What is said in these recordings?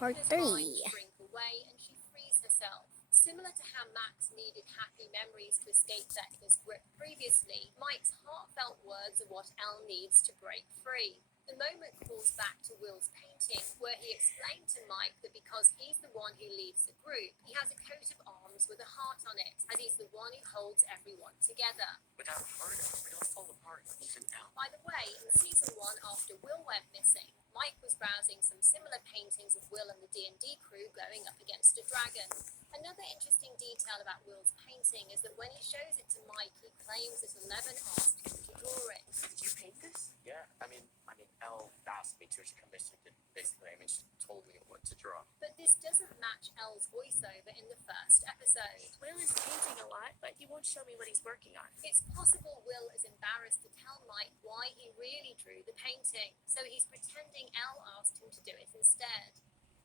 Part Vecna's 3. mind shrink away and she frees herself. Similar to how Max needed happy memories to escape Vecna's grip previously, Mike's heartfelt words are what Elle needs to break free. The moment calls back to Will's painting, where he explained to Mike that because he's the one who leads the group, he has a coat of arms with a heart on it, as he's the one who holds everyone together. Without her, we'd all fall apart, even now. By the way, in season 1, after Will went missing, Mike was browsing some similar paintings of Will and the D&D crew going up against a dragon. Another interesting detail about Will's painting is that when he shows it to Mike, he claims that Eleven asked him to draw it. Did you paint this? Yeah, I mean, Elle asked me to. She commissioned it, basically. She told me what to draw. But this doesn't match Elle's voiceover in the first episode. Will is painting a lot, but he won't show me what he's working on. It's possible Will is embarrassed to tell Mike why he really drew the painting, so he's pretending Elle asked him to do it instead.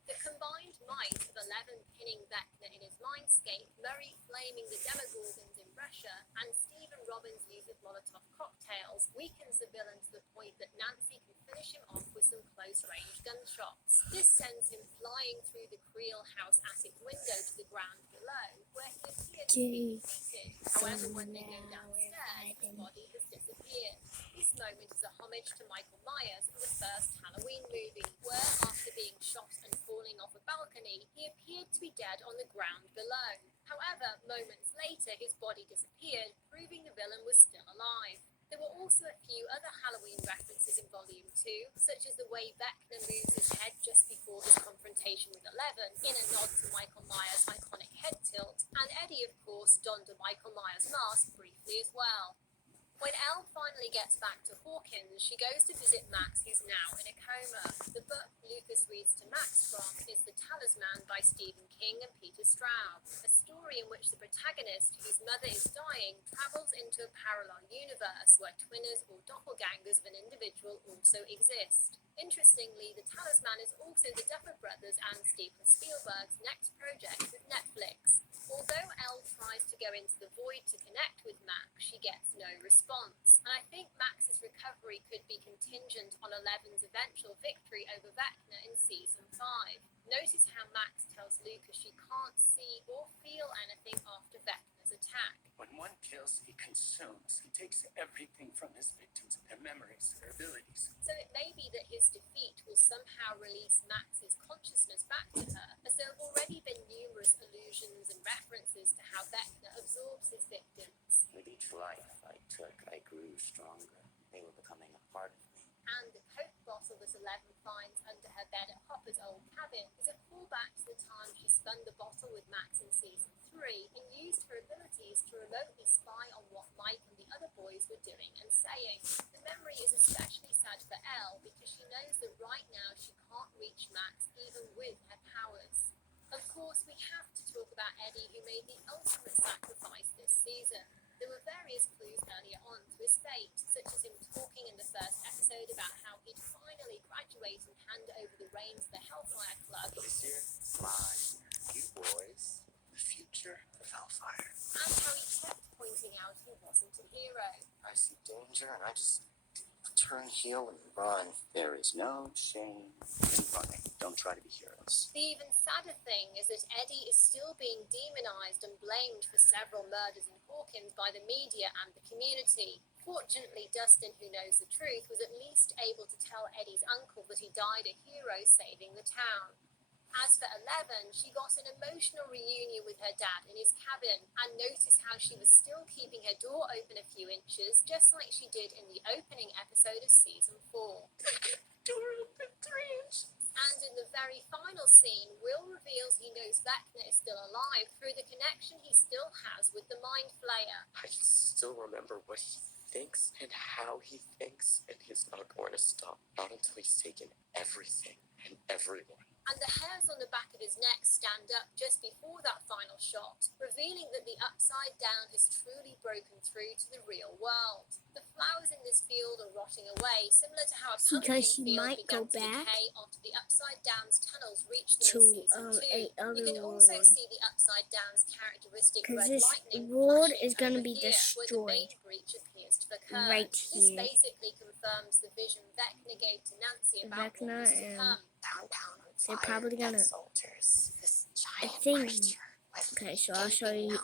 The combined might of Eleven pinning Vecna in his mindscape, Murray flaming the Demogorgons in Russia, and Steve and Robin's use of Molotov cocktails weakens the villain to the point that Nancy can finish him off with some close-range gunshots. This sends him flying through the Creel house attic window to the ground below, where he appears to be defeated. However, when they go downstairs, his body has disappeared. This moment is a homage to Michael Myers in the first Halloween movie, where after being shot and falling off a balcony, he appeared to be dead on the ground below. However, moments later, his body disappeared, proving the villain was still alive. There were also a few other Halloween references in Volume 2, such as the way Vecna moves his head just before his confrontation with Eleven, in a nod to Michael Myers' iconic head tilt, and Eddie, of course, donned a Michael Myers mask briefly as well. When Elle finally gets back to Hawkins, she goes to visit Max, who's now in a coma. The book Lucas reads to Max from is The Talisman by Stephen King and Peter Straub, a story in which the protagonist, whose mother is dying, travels into a parallel universe where twinners or doppelgangers of an individual also exist. Interestingly, The Talisman is also the Duffer Brothers and Steven Spielberg's next project with Netflix. Although Elle tries to go into the void to connect with Max, she gets no response. And I think Max's recovery could be contingent on Eleven's eventual victory over Vecna in Season 5. Notice how Max tells Lucas she can't see or feel anything after Vecna's attack. When one kills, he consumes. He takes everything from his victims, their memories, their abilities. So it may be that his defeat will somehow release Max's consciousness back to her, as there have already been numerous allusions and references to how Vecna absorbs his victims. With each life I took, I grew stronger. They were becoming a part of me. And the Coke bottle that Eleven finds under her bed at Hopper's old cabin is a callback to the time she spun the bottle with Max in Season 3 and used her abilities to remotely spy on what Mike and the other boys were doing and saying. The memory is especially sad for Elle because she knows that right now she can't reach Max even with her powers. Of course, we have to talk about Eddie, who made the ultimate sacrifice this season. There were various clues earlier on to his fate, such as him talking in the first episode about how he'd finally graduate and hand over the reins of the Hellfire Club. This year, you boys, the future of Hellfire. And how he kept pointing out he wasn't a hero. I see danger and I just turn heel and run. There is no shame in running. Don't try to be heroes. The even sadder thing is that Eddie is still being demonized and blamed for several murders in Hawkins by the media and the community. Fortunately, Dustin, who knows the truth, was at least able to tell Eddie's uncle that he died a hero saving the town. As for Eleven, she got an emotional reunion with her dad in his cabin, and notice how she was still keeping her door open a few inches, just like she did in the opening episode of Season 4. Door open 3 inches. And in the very final scene, Will reveals he knows Vecna is still alive through the connection he still has with the Mind Flayer. I can still remember what he thinks and how he thinks, and he's not going to stop. Not until he's taken everything and everyone. And the hairs on the back of his neck stand up just before that final shot, revealing that the Upside Down has truly broken through to the real world. The flowers in this field are rotting away, similar to how a pumpkin Because she field might began go to back decay after the Upside Down's tunnels reached them to in Season 2. other You can also world. see the Upside Down's characteristic Because red this lightning world flashing is gonna over be here, where the main destroyed. breach appears to occur. Right This here. basically confirms the vision Vecna gave to Nancy about what Vecna was to and- come. Downtown they're probably gonna. soldiers. This I giant think. creature with Okay, so I'll show you.